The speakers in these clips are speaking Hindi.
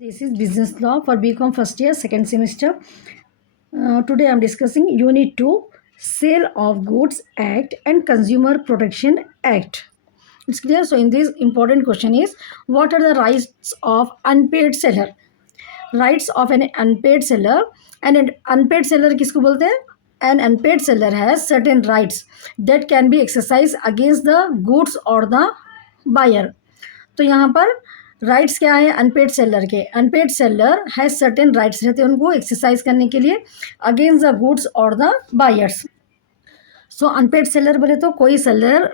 This is business law for BCom first year, second semester. Today I am discussing Unit 2, Sale of Goods Act and Consumer Protection Act. It's clear. So in this important question is, what are the rights of unpaid seller? Rights of an unpaid seller. And an unpaid seller किसको बोलते हैं? An unpaid seller has certain rights that can be exercised against the goods or the buyer. तो यहाँ पर राइट्स क्या है अनपेड सेलर के? Unpaid seller has certain rights रहते हैं उनको एक्सरसाइज करने के लिए अगेंस्ट द गुड्स और the buyers. So unpaid seller बोले तो कोई सेलर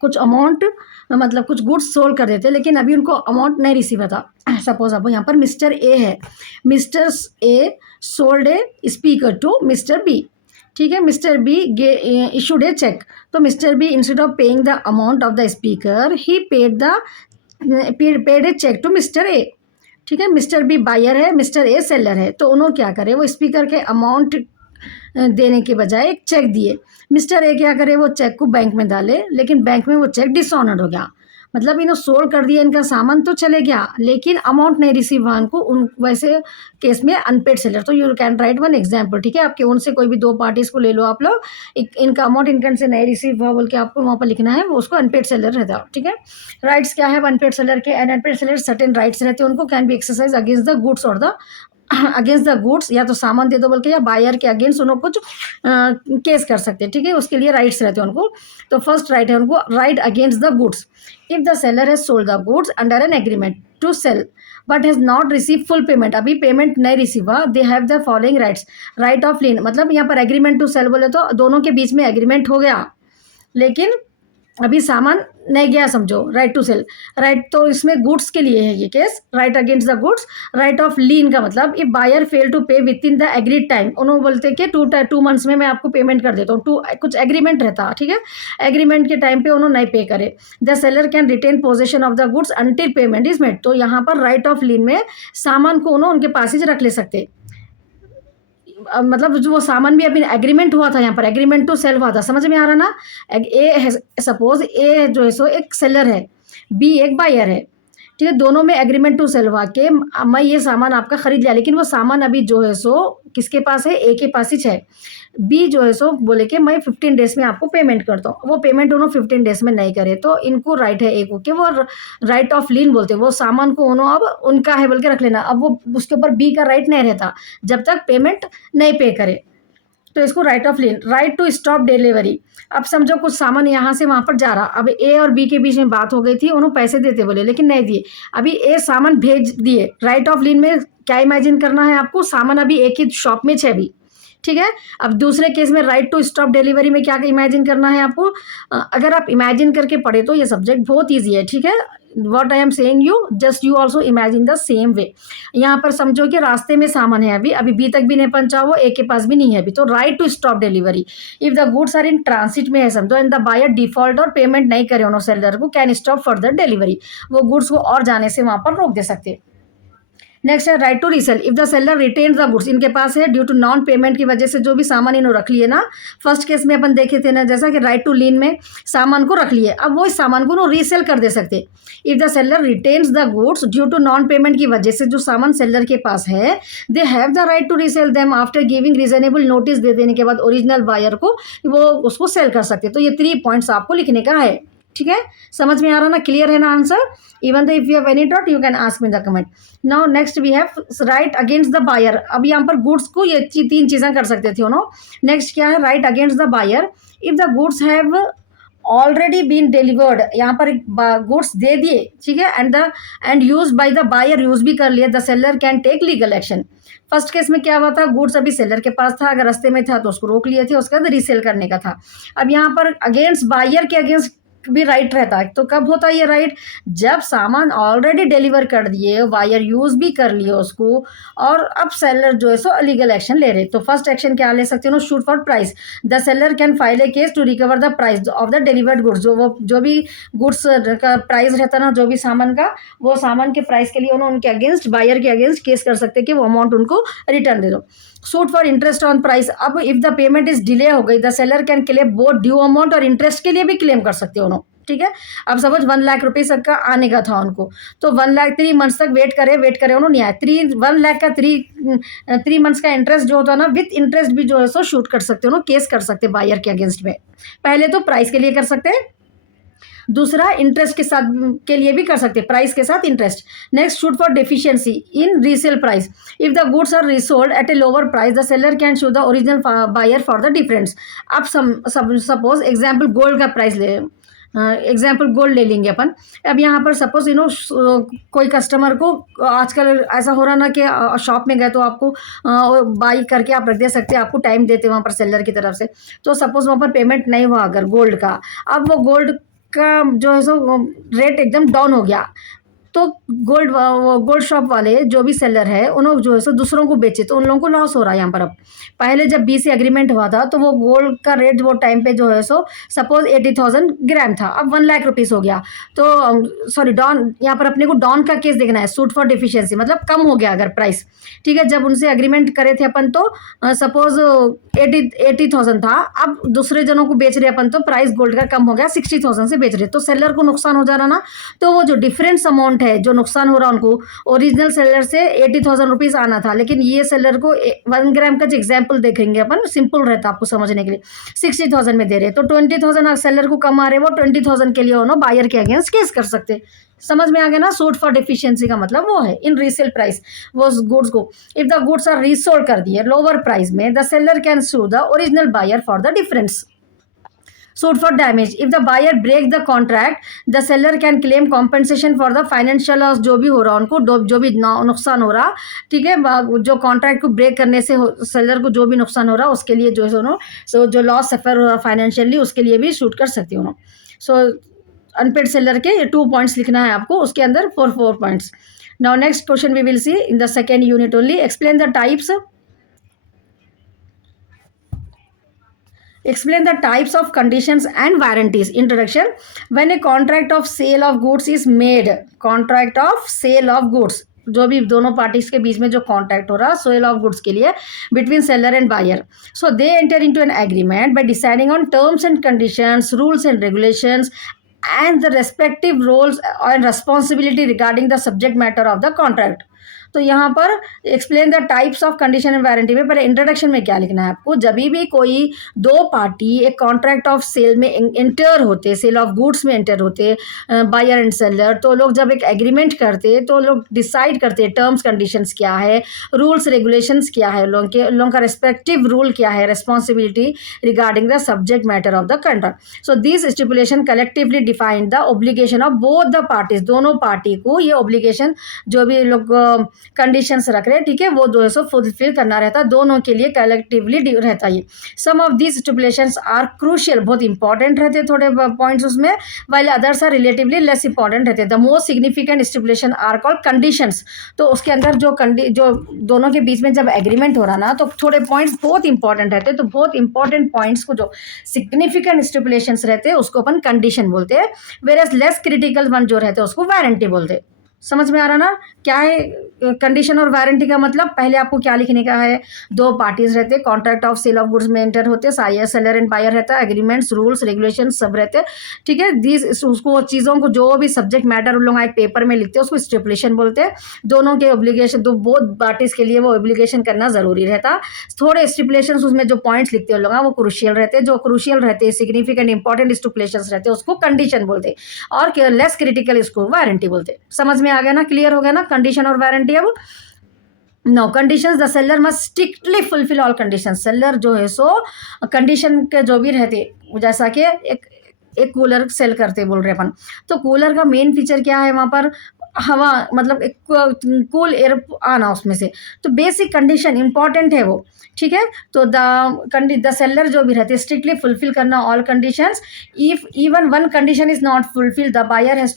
कुछ अमाउंट मतलब कुछ गुड्स सोल्ड कर देते लेकिन अभी उनको अमाउंट नहीं रिसीव था. सपोज अब यहाँ पर मिस्टर ए है, mister A sold a speaker to mister B. ठीक है, mister B issued a cheque. तो mister B instead of paying the amount of the speaker he paid a cheque to mister A. ठीक है, मिस्टर बी बायर है, मिस्टर ए सेलर है. तो उन्होंने क्या करे, वो स्पीकर के अमाउंट देने के बजाय एक चेक दिए. मिस्टर ए क्या करे, वो चेक को बैंक में डाले लेकिन बैंक में वो चेक डिसऑनर्ड हो गया. मतलब इन्होंने सोल्ड कर दिया, इनका सामान तो चले गया लेकिन अमाउंट नहीं रिसीव हुआ उनको. उन वैसे केस में अनपेड सेलर. तो you can write one example. ठीक है, आपके उनसे कोई भी दो पार्टीज को ले लो आप लोग, इनका अमाउंट इनकन से नहीं रिसीव हुआ बोल के आपको वहाँ पर लिखना है, वो उसको अनपेड सेलर रहता है. ठीक है, राइट्स क्या है अनपेड सेलर के? अनपेड सेलर सर्टेन राइट्स रहते हैं उनको, can be exercise against the goods और द अगेंस्ट द गुड्स, या तो सामान दे दो बोल के, या बायर के अगेंस्ट उनको कुछ केस कर सकते हैं. ठीक है, उसके लिए राइट्स रहते हैं उनको. तो फर्स्ट राइट है उनको right against the goods. If the seller has sold the goods under an agreement to sell but has not receive full payment, अभी पेमेंट नहीं रिसीव हुआ, they have the following rights. Right of lien मतलब यहाँ पर एग्रीमेंट टू सेल बोले तो दोनों के बीच में एग्रीमेंट हो गया लेकिन अभी सामान नहीं गया, समझो. राइट टू सेल, राइट तो इसमें गुड्स के लिए है ये case. Right against the goods. Right of lien का मतलब if buyer fail to pay within the agreed time, उन्होंने बोलते कि 2 मंथ्स में मैं आपको पेमेंट कर देता हूँ. कुछ एग्रीमेंट रहता. ठीक है, एग्रीमेंट के टाइम पे उन्होंने नहीं पे करे, the seller can retain possession of the goods until payment is made. तो यहाँ पर राइट ऑफ लीन में सामान को उन्होंने उनके पास ही रख ले सकते. मतलब जो वो सामान भी अभी एग्रीमेंट हुआ था, यहाँ पर एग्रीमेंट टू सेल हुआ था. समझ में आ रहा ना? ए सपोज ए जो है सो एक सेलर है, बी एक बायर है. ठीक है, दोनों में एग्रीमेंट टू सेल हुआ के मैं ये सामान आपका खरीद लिया लेकिन वो सामान अभी जो है सो किसके पास है? ए के पास ही है. बी जो है सो बोले कि मैं 15 डेज में आपको पेमेंट करता हूँ. वो पेमेंट दोनों 15 डेज में नहीं करे तो इनको राइट है एक के, वो राइट ऑफ लीन बोलते हैं. वो सामान को उन्होंने अब उनका है बोल के रख लेना. अब वो उसके ऊपर बी का राइट नहीं रहता जब तक पेमेंट नहीं पे करे. तो इसको right of lien. Right to stop delivery. अब समझो कुछ सामान यहाँ से वहाँ पर जा रहा, अब ए और बी के बीच में बात हो गई थी, उन्होंने पैसे देते बोले लेकिन नहीं दिए. अभी ए सामान भेज दिए. राइट ऑफ लीन में क्या इमेजिन करना है आपको? सामान अभी एक ही शॉप में है अभी. ठीक है, अब दूसरे केस में राइट टू स्टॉप डिलीवरी में क्या इमेजिन करना है आपको? अगर आप इमेजिन करके पढ़े तो ये सब्जेक्ट बहुत ईजी है. ठीक है, what I am saying you, just you also imagine the same way. यहाँ पर समझो कि रास्ते में सामान है, अभी बी तक भी नहीं पहुंचा, वो ए के पास भी नहीं है अभी. तो right to stop delivery. If the goods are in transit में है समझो एंड द बायर डिफॉल्ट और पेमेंट नहीं करे उन्होंने सेलर को, कैन स्टॉप फर्दर डिलीवरी. वो गुड्स को और जाने से वहाँ पर रोक दे सकते. नेक्स्ट है right to resale. If the seller retain the goods, इनके पास है ड्यू टू नॉन पेमेंट की वजह से जो भी सामान इन्होंने रख लिए ना, फर्स्ट केस में अपन देखे थे ना जैसा कि राइट टू लीन में सामान को रख लिए, अब वो इस सामान को रीसेल कर दे सकते. If the seller retains the goods due to non payment की वजह से जो सामान सेलर के पास है, they have the right to resale them after giving reasonable notice. दे देने के बाद ओरिजिनल बायर को वो उसको सेल कर सकते. तो ये 3 पॉइंट्स आपको लिखने का है. ठीक है, समझ में आ रहा ना? क्लियर है ना answer? Even though if you have any doubt you can ask me the comment. Now next we have right against the buyer. अब यहाँ पर गुड्स को ये 3 चीजें कर सकते थे उन्होंने. नेक्स्ट क्या है? Right against the buyer. If the goods have already been delivered, यहाँ पर गुड्स दे दिए. ठीक है, and use by the buyer, use भी कर लिया, the seller can take legal action. First case में क्या हुआ था? गुड्स अभी सेलर के पास था, अगर रास्ते में था तो उसको रोक लिए थे, उसके बाद रीसेल करने का था. अब यहाँ पर अगेंस्ट बायर के अगेंस्ट भी राइट रहता है. तो कब होता है ये राइट? जब सामान ऑलरेडी डिलीवर कर दिए, बायर यूज भी कर लिए उसको, और अब सेलर जो है सो लीगल एक्शन ले रहे. तो फर्स्ट एक्शन क्या ले सकते हो? Suit for price. The seller can file a case to recover the price of the delivered goods. जो भी गुड्स का प्राइस रहता ना, जो भी सामान का, वो सामान के प्राइस के लिए उन्होंने उनके अगेंस्ट, बायर के अगेंस्ट केस कर सकते कि वो अमाउंट उनको रिटर्न दे दो. Suit for interest on price. अब if the payment is delay हो गई, the seller can claim both due amount और इंटरेस्ट के लिए भी क्लेम कर सकते हो उन्होंने. ठीक है। अब सपोज 1,00,000 रुपीज़ तक का आने का था उनको, तो 1,00,000 3 मंथ्स तक वेट करे उन्होंने नहीं आया। 1,00,000 का 3 मंथ्स का इंटरेस्ट जो होता है ना, विथ इंटरेस्ट भी जो है सो शूट कर सकते हो ना, केस कर सकते बायर के अगेंस्ट में। पहले तो प्राइस के लिए कर सकते हैं, दूसरा इंटरेस्ट के साथ के लिए भी कर सकते हैं, प्राइस के साथ interest. Next, suit for deficiency in resale price. If the goods are resold at a lower price, the seller can sue the original buyer for the difference. अब सपोज एग्जाम्पल गोल्ड का प्राइस ले, एग्जाम्पल गोल्ड ले लेंगे अपन। अब यहाँ पर सपोज कोई कस्टमर को आजकल ऐसा हो रहा ना कि शॉप में गए तो आपको बाई करके आप रख दे सकते हैं, आपको टाइम देते वहाँ पर सेलर की तरफ से। तो सपोज वहाँ पर पेमेंट नहीं हुआ अगर गोल्ड का, अब वो गोल्ड का जो है सो रेट एकदम डाउन हो गया, तो गोल्ड शॉप वाले जो भी सेलर है उन्होंने जो है सो दूसरों को बेचे, तो उन लोगों को लॉस हो रहा है यहाँ पर। अब पहले जब BC एग्रीमेंट हुआ था तो वो गोल्ड का रेट वो टाइम पे जो है सो सपोज 80,000 ग्राम था, अब 1,00,000 रुपीज़ हो गया। तो सॉरी डॉन, यहाँ पर अपने को डॉन का केस देखना है, सूट फॉर डिफिशियंसी, मतलब कम हो गया अगर प्राइस, ठीक है। जब उनसे एग्रीमेंट करे थे अपन तो सपोज 80,000 था, अब दूसरे जनों को बेच रहे अपन तो प्राइस गोल्ड का कम हो गया, 60,000 से बेच रहे, तो सेलर को नुकसान हो जा रहा ना। तो वो जो डिफरेंस अमाउंट है जो नुकसान हो रहा उनको, ओरिजिनल सेलर से 80,000 रुपीज़ आना था, लेकिन ये सेलर को 1 ग्राम का जो एग्जाम्पल देखेंगे अपन, सिंपल रहता आपको समझने के लिए, 60,000 में दे रहे, तो 20,000 सेलर को कम आ रहे, वो 20,000 के लिए उन्होंने बायर के अगेंस्ट केस कर सकते। समझ में आ गया ना, सूट फॉर डिफिशियंसी का मतलब वो है इन रीसेल प्राइस, वो गुड्स को if the goods are resold कर दिए लोअर प्राइस में, the seller can sue the original buyer for the difference. Suit for damage, if the buyer break the contract, the seller can claim compensation for the financial loss, जो भी हो रहा उनको, जो भी नुकसान हो रहा, ठीक है, जो कॉन्ट्रैक्ट को ब्रेक करने से सेलर को जो भी नुकसान हो रहा उसके लिए जो है सो जो लॉस सफर हो रहा फाइनेंशियली, उसके लिए भी शूट कर सकती हूँ। सो अनपेड सेलर के 2 पॉइंट्स लिखना है आपको, उसके अंदर 4 points. Now next question we will see in the second unit only. Explain the types, explain the types of conditions and warranties. Introduction. When a contract of sale of goods is made, contract of sale of goods, जो भी दोनों पार्टीज के बीच में जो कॉन्ट्रैक्ट हो रहा सेल ऑफ गुड्स के लिए between seller and buyer, so they enter into an agreement by deciding on terms and conditions, rules and regulations and the respective roles and responsibility regarding the subject matter of the contract. तो यहाँ पर explain the types of condition and warranty में पहले इंट्रोडक्शन में क्या लिखना है आपको। जब भी कोई दो पार्टी एक कॉन्ट्रैक्ट ऑफ सेल में एंटर होते, सेल ऑफ गुड्स में एंटर होते, बायर एंड सेलर, तो लोग जब एक एग्रीमेंट करते तो लोग डिसाइड करते टर्म्स कंडीशंस क्या है, रूल्स रेगुलेशंस क्या है, लोगों का रेस्पेक्टिव रूल क्या है, responsibility regarding the subject matter of the contract. So this stipulation collectively define the obligation of both the parties, दोनों पार्टी को ये ऑब्लिगेशन जो भी लोग कंडीशंस रख रहे हैं, ठीक है, वो जो है सो फुलफिल करना रहता है, दोनों के लिए कलेक्टिवली रहता है। Some of these stipulations are crucial, बहुत इंपॉर्टेंट रहते हैं थोड़े पॉइंट्स उसमें, while others are relatively less important रहते हैं। The most significant stipulation are called conditions. तो उसके अंदर जो दोनों के बीच में जब एग्रीमेंट हो रहा ना, तो थोड़े पॉइंट्स बहुत इंपॉर्टेंट रहते हैं, तो बहुत इंपॉर्टेंट पॉइंट्स को जो सिग्निफिकेंट स्टिपुलेशंस रहते हैं उसको अपन कंडीशन बोलते हैं, वेयर लेस क्रिटिकल वन जो रहते हैं उसको वारंटी बोलते हैं। समझ में आ रहा ना क्या है कंडीशन और वारंटी का मतलब। पहले आपको क्या लिखने का है, दो पार्टीज रहते हैं, contract of sale of goods में एंटर होते, सेलर एंड बायर रहता है, एग्रीमेंट्स, रूल्स, रेगुलेशन सब रहते हैं, ठीक है। दीज उसको चीज़ों को जो भी सब्जेक्ट मैटर उन लोग एक पेपर में लिखते हैं उसको स्टिपुलेशन बोलते हैं। दोनों के ऑब्लिगेशन, दो बोथ पार्टीज के लिए वो ऑब्लिगेशन करना जरूरी रहता। थोड़े स्टिपुलेशन उसमें जो पॉइंट्स लिखते हैं लोग वो क्रूशियल रहते हैं, जो क्रूशियल रहते हैं सिग्निफिकेंट इंपॉर्टेंट स्टिपुलेशन रहते हैं उसको कंडीशन बोलते हैं, और लेस क्रिटिकल इसको वारंटी बोलते हैं। समझ में आ गया ना, क्लियर हो गया ना कंडीशन और वारंटी। अब no conditions, the seller must strictly fulfil all condition. Seller जो है सो कंडीशन के जो भी रहते, जैसा कि एक कूलर सेल करते बोल रहे अपन, तो कूलर का मेन फीचर क्या है, वहाँ पर हवा मतलब एक कूल एयर आना उसमें से, तो बेसिक कंडीशन इंपॉर्टेंट है वो, ठीक है। तो द सेलर जो भी रहते स्ट्रिक्टली फुलफिल करना all conditions. If even one condition is not fulfil, the buyer has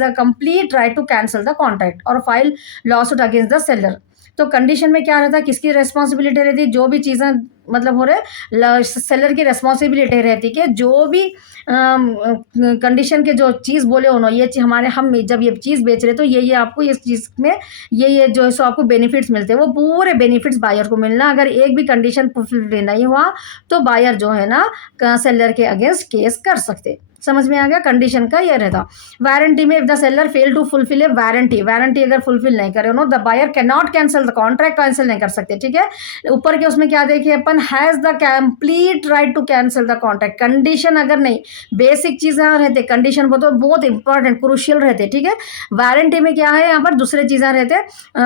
the complete right to cancel the contract और file lawsuit against the seller. तो कंडीशन में क्या रहता है, किसकी रेस्पॉन्सिबिलिटी रहती है, जो भी चीज़ें मतलब हो रहे सेलर की रिस्पॉन्सिबिलिटी रहती कि जो भी कंडीशन के जो चीज़ बोले उन्होंने ये हमारे हम जब ये चीज़ बेच रहे तो ये आपको इस चीज़ में ये जो है सो आपको बेनिफिट्स मिलते हैं, वो पूरे बेनिफिट्स बायर को मिलना। अगर एक भी कंडीशन फुलफिल नहीं हुआ तो बायर जो है ना सेलर के अगेंस्ट केस कर सकते। समझ में आ गया? कंडीशन का ये रहता। वारंटी में if the seller fail to fulfil a warranty अगर फुलफिल नहीं करे no the buyer can not cancel the contract, cancel नहीं कर सकते। ठीक है, ऊपर के उसमें क्या देखिए अपन, has the complete right to cancel the contract. Condition अगर नहीं, बेसिक चीजें रहते, कंडीशन वो तो बहुत इंपॉर्टेंट क्रूशियल रहते। ठीक है, वारंटी में क्या है, यहाँ पर दूसरे चीजें रहते,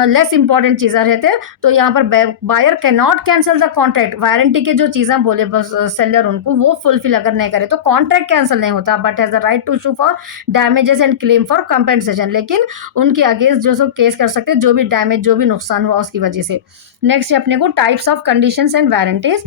लेस इंपॉर्टेंट चीजें रहते। तो यहाँ पर buyer can not cancel the contract, warranty के जो चीजें बोले सेलर उनको वो फुलफिल अगर नहीं करे तो कॉन्ट्रैक्ट कैंसिल नहीं होता, but has the right to issue for damages and claim for compensation. लेकिन उनके अगेंस्ट जो सो केस कर सकते जो भी डैमेज, जो भी नुकसान हुआ उसकी वजह से। नेक्स्ट है अपने को types of conditions and warranties.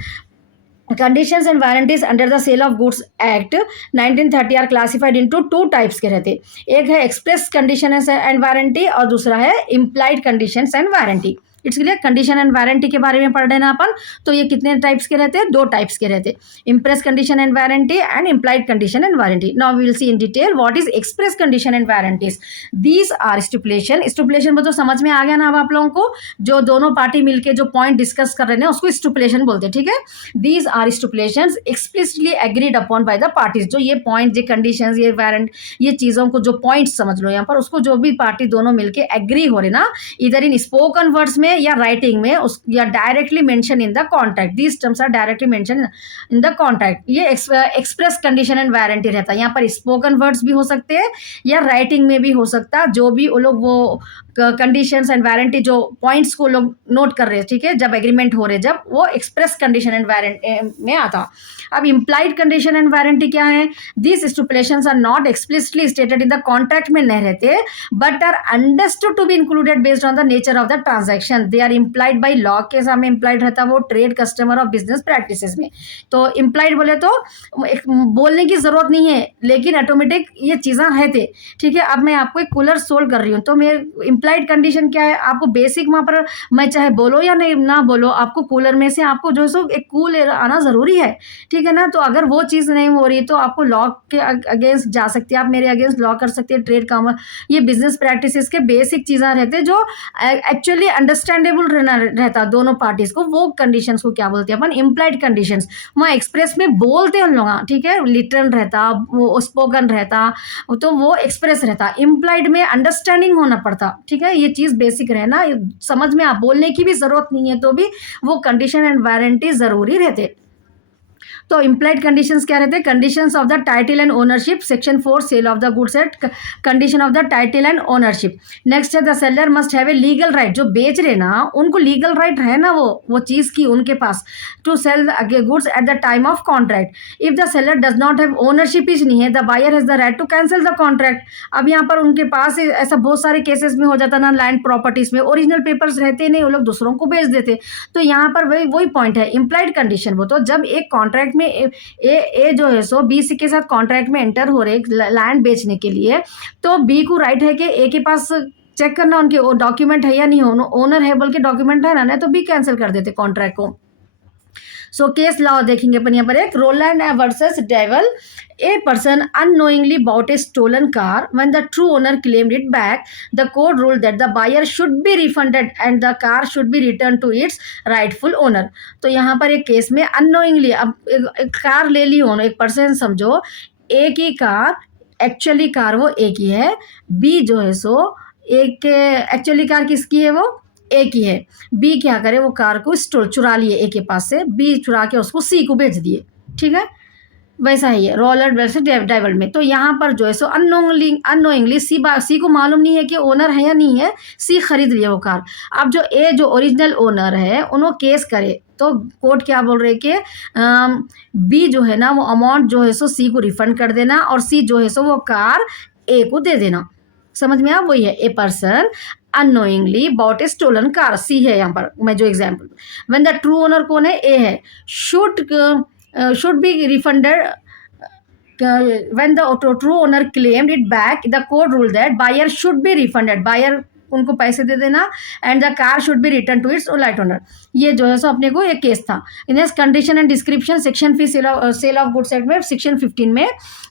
Conditions and warranties under the sale of goods act 1930 are classified into two types के रहते। एक है एक्सप्रेस कंडीशन एंड वारंटी और दूसरा है implied conditions and warranty. It's clear? Condition and warranty के बारे में पढ़ रहे ना अपन, तो ये कितने टाइप्स के रहते हैं? दो टाइप्स के रहते, express condition and warranty and implied condition and warranty. Now we will see in detail what is express condition and warranties. These are stipulation में तो समझ में आ गया ना अब आप लोगों को, जो दोनों पार्टी मिलके जो पॉइंट डिस्कस कर रहे हैं उसको स्टिपुलेशन बोलते हैं। ठीक है, these are stipulations explicitly agreed upon by the parties. जो ये पॉइंट, ये कंडीशंस, ये वारंट, ये चीजों को जो पॉइंट समझ लो यहाँ पर, उसको जो भी पार्टी दोनों मिलके एग्री हो रहे ना, इधर इन स्पोकन वर्ड्स में या राइटिंग में, उस या directly mention in the contract, these terms are directly mention in the contract. ये एक्सप्रेस कंडीशन एंड वारंटी रहता है। यहाँ पर स्पोकन वर्ड्स भी हो सकते हैं या राइटिंग में भी हो सकता है, जो भी वो लोग वो कंडीशंस एंड वारंटी जो पॉइंट्स को लोग नोट कर रहे हैं। ठीक है, जब एग्रीमेंट हो रहे, जब वो एक्सप्रेस कंडीशन एंड वारंटी में आता। अब इम्प्लाइड कंडीशन एंड वारंटी क्या है? This stipulations are not explicitly stated in the contract में नहीं रहते, but are understood to be included based on the nature of the transaction. They are implied by law के सामने इम्प्लाइड रहता वो ट्रेड, कस्टमर और बिजनेस प्रैक्टिसेस में। तो इम्प्लाइड बोले तो बोलने की जरूरत नहीं है, लेकिन ऑटोमेटिक ये चीज़ें रहते। ठीक है, अब मैं आपको एक कूलर सोल्व कर रही हूँ, तो मैं इम्प्लाइड कंडीशन क्या है, आपको बेसिक वहाँ पर मैं चाहे बोलो या नहीं ना बोलो, आपको कूलर में से आपको जो सो एक कूल एयर आना ज़रूरी है। ठीक है ना, तो अगर वो चीज़ नहीं हो रही तो आपको लॉ के अगेंस्ट जा सकती है, आप मेरे अगेंस्ट लॉ कर सकते हैं, ट्रेड कॉमर्स, ये बिजनेस प्रैक्टिसेस के बेसिक चीज़ें रहते जो एक्चुअली अंडरस्टैंडेबल रहता दोनों पार्टीज को। वो कंडीशंस को क्या बोलते हैं अपन? Implied conditions. वहाँ एक्सप्रेस में बोलते हैं उन लोग, ठीक है, लिटरल रहता, वो स्पोकन रहता, तो वो एक्सप्रेस रहता। इम्प्लाइड में अंडरस्टैंडिंग होना पड़ता। ठीक है, ये चीज़ बेसिक रहना, समझ में आप बोलने की भी जरूरत नहीं है, तो भी वो कंडीशन एंड वारंटी जरूरी रहते। तो इम्प्लाइड कंडीशंस क्या रहते हैं? Conditions of the title and ownership, section 4 sale of the goods at condition of the title and ownership. Next है the seller must have a legal right, जो बेच रहे ना उनको लीगल राइट है ना वो चीज़ की उनके पास, to sell goods at the time of contract. If the seller does not have ownership is नहीं है, the buyer has the right to cancel the contract. अब यहाँ पर उनके पास ऐसा बहुत सारे केसेस में हो जाता ना, लैंड प्रॉपर्टीज में ओरिजिनल पेपर्स रहते नहीं, वो लोग दूसरों को बेच देते। तो यहाँ पर वही पॉइंट है इम्प्लाइड कंडीशन। वो तो जब एक कॉन्ट्रैक्ट में ए जो है सो बी के साथ कॉन्ट्रैक्ट में एंटर हो रहे लैंड बेचने के लिए, तो बी को राइट है कि ए के पास चेक करना उनके डॉक्यूमेंट है या नहीं, ओनर है बोल के डॉक्यूमेंट है ना, नहीं तो बी कैंसिल कर देते कॉन्ट्रैक्ट को। सो केस लॉ देखेंगे अपन यहाँ पर एक, Rowland versus Divall. A person unknowingly bought a stolen car. When the true owner claimed it back, the court ruled that the buyer should be refunded and the car should be returned to its rightful owner. तो यहाँ पर एक केस में unknowingly, अब एक कार ले ली हो, एक पर्सन समझो, ए की कार, एक्चुअली कार वो ए की है, बी जो है सो एक एक्चुअली कार किसकी है, वो ए की है। बी क्या करे, वो कार को चुरा लिए ए के पास से, बी चुरा के उसको सी को बेच दिए। ठीक है, वैसा ही है रोलैंड वर्सेस डेवल में। तो यहाँ पर जो है सो अननोइंगली सी को मालूम नहीं है कि ओनर है या नहीं है, सी खरीद लिया वो कार। अब जो ए जो ओरिजिनल ओनर है उन्होंने केस करे, तो कोर्ट क्या बोल रहे हैं कि बी जो है ना वो अमाउंट जो है सो सी को रिफंड कर देना, और सी जो है सो वो कार ए को दे देना। समझ में आ? वही है, a person unknowingly bought a stolen car, see है यहाँ पर मैं जो एग्जाम्पल। व्हेन द ट्रू ओनर कौन है? ए है। should be refunded when the true owner claimed it back, the court ruled that buyer should be refunded, buyer उनको पैसे दे देना, and the car should be return to its right owner. ये जो है सो अपने को एक केस था। In condition and description section फी सेल ऑफ गुड्स एक्ट में सेक्शन 15 में,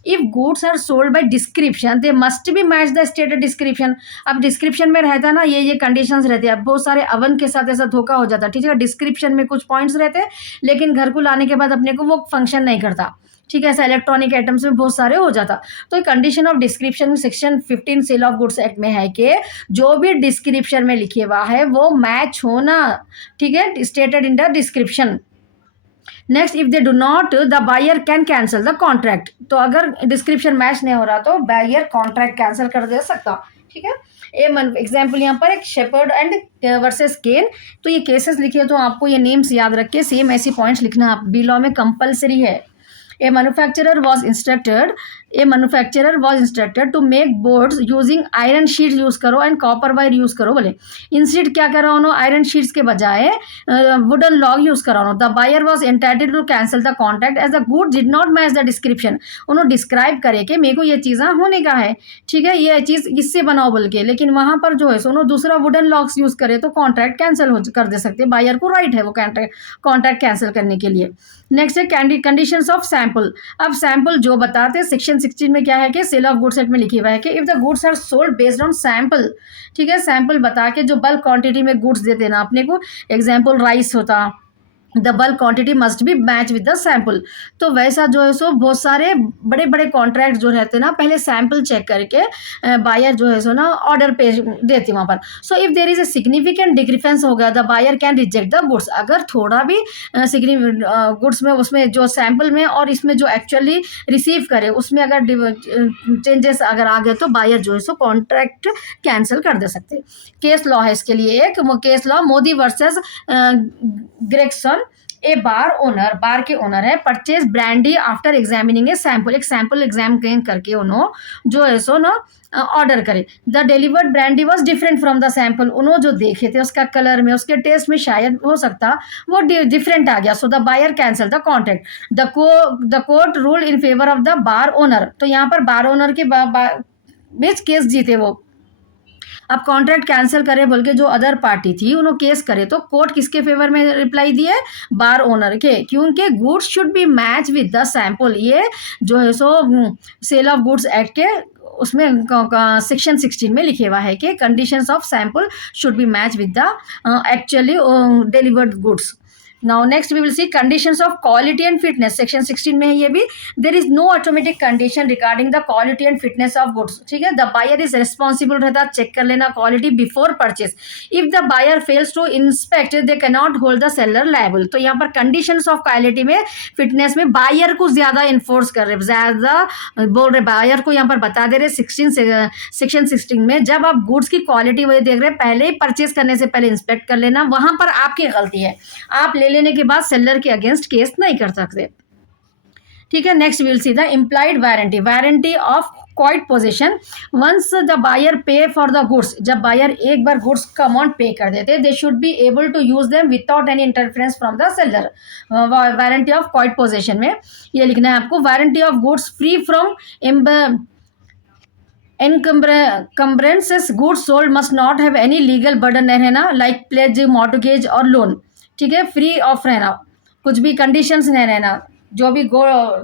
if goods are sold by description they must be match the stated description. अब डिस्क्रिप्शन में रहता है ना, ये कंडीशंस रहती है। अब बहुत सारे अवन के साथ ऐसा धोखा हो जाता है, ठीक है। डिस्क्रिप्शन में कुछ पॉइंट्स रहते हैं, लेकिन घर को लाने के बाद अपने को वो फंक्शन नहीं करता, ठीक है। ऐसा इलेक्ट्रॉनिक आइटम्स में बहुत सारे हो जाता। तो condition of description section 15 sale of goods act में है कि जो भी डिस्क्रिप्शन में लिखे हुआ है वो मैच होना, ठीक है, stated in the description. Next, if they do not the buyer can cancel the contract. तो अगर डिस्क्रिप्शन मैच नहीं हो रहा तो बायर कॉन्ट्रैक्ट कैंसिल कर दे सकता, ठीक है। एग्जाम्पल यहाँ पर एक शेपर्ड एंड वर्सेस केन। तो ये केसेस लिखे तो आपको ये नेम्स याद रख के सेम ऐसी पॉइंट्स लिखना आप बी लॉ में कंपलसरी है। A manufacturer was instructed to make boards using iron sheets use करो एंड कॉपर वायर यूज करो। बोले इंस्टेड क्या करा उन्होंने, आयरन शीट्स के बजाय वुडन लॉग यूज करा उन्होंने। The buyer was entitled to cancel the contract as the good did not match the description. उन्होंने डिस्क्राइब करे कि मेरे को ये चीज़ें होने का है, ठीक है, ये चीज़ इससे बनाओ बोल के, लेकिन वहाँ पर जो है सो उन्होंने दूसरा वुडन लॉग्स यूज करे तो कॉन्ट्रैक्ट कैंसिल कर दे सकते। बायर को राइट है वो कॉन्ट्रैक्ट कैंसिल करने के लिए। नेक्स्ट है कंडीशंस ऑफ सैंपल। अब सैंपल जो बताते हैं सेक्शन 16 में क्या है कि सेल ऑफ गुड्स एक्ट में लिखी हुआ है कि if the goods are sold based on sample, ठीक है, सैंपल बता के जो बल्क क्वांटिटी में गुड्स देते ना अपने को, एग्जांपल राइस होता, the bulk quantity must be match with the sample. तो वैसा जो है सो बहुत सारे बड़े बड़े कॉन्ट्रैक्ट जो रहते हैं ना, पहले सैंपल चेक करके बायर जो है सो ना ऑर्डर पे देती वहाँ पर। So if there is a significant difference हो गया the buyer can reject the goods. अगर थोड़ा भी गुड्स में उसमें जो सैंपल में और इसमें जो एक्चुअली रिसीव करे उसमें अगर चेंजेस अगर आ गए तो बायर जो है सो कॉन्ट्रैक्ट कैंसिल कर दे सकते। केस लॉ है इसके लिए एक case law, Modi versus Gregson. A bar owner, bar के ओनर है, purchase brandy after examining a sample. एक सैंपल एग्जाम करके उन्होंने जो है सो ना ऑर्डर करे। The delivered brandy was different from the sample. उन्होंने जो देखे थे उसका कलर में उसके टेस्ट में शायद हो सकता वो डिफरेंट आ गया। So the buyer cancel the contract. The court rule in favour of the bar owner. तो यहाँ पर बार ओनर के बीच केस जीते वो। अब कॉन्ट्रैक्ट कैंसिल करे बोल के जो अदर पार्टी थी उन्होंने केस करे तो कोर्ट किसके फेवर में रिप्लाई दिए, बार ओनर के, क्योंकि goods should be match with the sample. ये जो है सो सेल ऑफ गुड्स एक्ट के उसमें सेक्शन 16 में लिखे हुआ है कि conditions of sample should be match with the actually delivered goods. Now next we will see conditions of quality and fitness, section 16 में है ये भी। there is no automatic condition regarding the quality and fitness of goods, ठीक है। the buyer is responsible रहता चेक कर लेना quality before purchase। if the buyer fails to inspect they cannot hold the seller liable। तो यहाँ पर conditions of quality में fitness में buyer को ज़्यादा enforce कर रहे, ज़्यादा बोल रहे buyer को यहाँ पर बता दे रहे सेक्शन 16 में जब आप गुड्स की क्वालिटी वही देख रहे पहले ही परचेज करने से पहले इंस्पेक्ट कर लेना, वहाँ पर आपकी गलती है, आप लेने के बाद सेलर के अगेंस्ट केस नहीं कर सकते, ठीक है। Next will see the implied warranty, warranty of quiet possession. Once the buyer pay for the goods, जब बायर एक बार गुड्स का अमाउंट पे कर देते they should be able to use them without any interference from the seller. Warranty of quiet possession में ये लिखना है आपको, warranty of goods free from encumbrances, goods sold must not have any legal burden रहना like pledge, mortgage और लोन, ठीक है। फ्री ऑफ रहना, कुछ भी कंडीशंस नहीं रहना। जो भी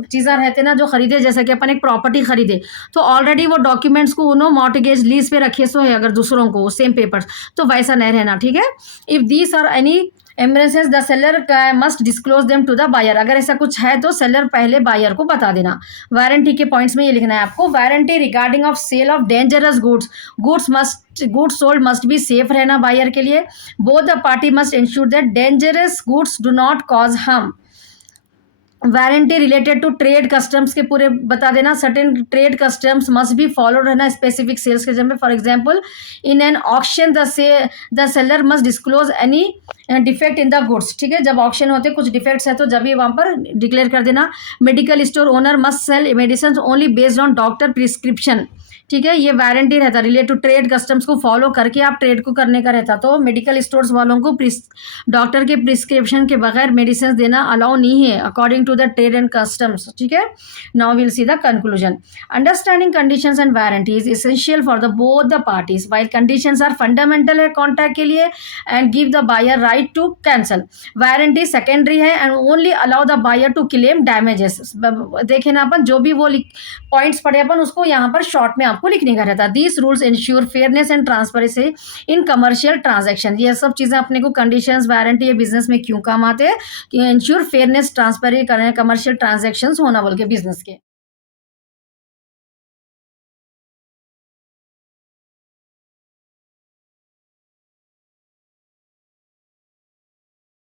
चीज़ें रहते ना जो खरीदे, जैसे कि अपन एक प्रॉपर्टी खरीदे तो ऑलरेडी वो डॉक्यूमेंट्स को उन्होंने मॉर्टगेज लीज पे रखे सो है अगर दूसरों को सेम पेपर्स, तो वैसा नहीं रहना, ठीक है। If these are any encumbrances the seller must disclose them to the buyer. अगर ऐसा कुछ है तो सेलर पहले बायर को बता देना। वारंटी के पॉइंट्स में ये लिखना है आपको, warranty regarding of sale of dangerous goods, goods sold must be safe रहना बायर के लिए। Both the party must ensure that dangerous goods do not cause harm. Warranty related to trade customs के पूरे बता देना, certain trade customs must be followed रहना स्पेसिफिक सेल्स के जब। For example in an auction the seller must disclose any defect in the goods, ठीक है। जब ऑक्शन होते कुछ डिफेक्ट्स है तो जब भी वहाँ पर डिक्लेयर कर देना। Medical store owner must sell medicine only based on doctor prescription, ठीक है। ये वारंटी रहता रिलेटेड टू ट्रेड कस्टम्स को फॉलो करके आप ट्रेड को करने का रहता। तो मेडिकल स्टोर्स वालों को डॉक्टर के प्रिस्क्रिप्शन के बगैर मेडिसिन देना अलाउ नहीं है according to to the trade and customs, ठीक है। Now will see the conclusion. Understanding conditions and warranty is essential for the both the parties, while conditions are fundamental है कॉन्ट्रैक्ट के लिए and give the buyer right to cancel. Warranty secondary है and only allow the buyer to claim damages. देखे ना अपन जो भी वो पॉइंट्स पढ़े अपन उसको यहाँ पर शॉर्ट में आपको लिखने का रहता है। These rules ensure fairness and transparency in commercial transaction. ये सब चीजें अपने को कंडीशंस वारंटी ये बिजनेस में क्यों काम आते हैं कि इंश्योर फेयरनेस ट्रांसपेरेंसी करें कमर्शियल ट्रांजैक्शंस होना बोल के बिजनेस के।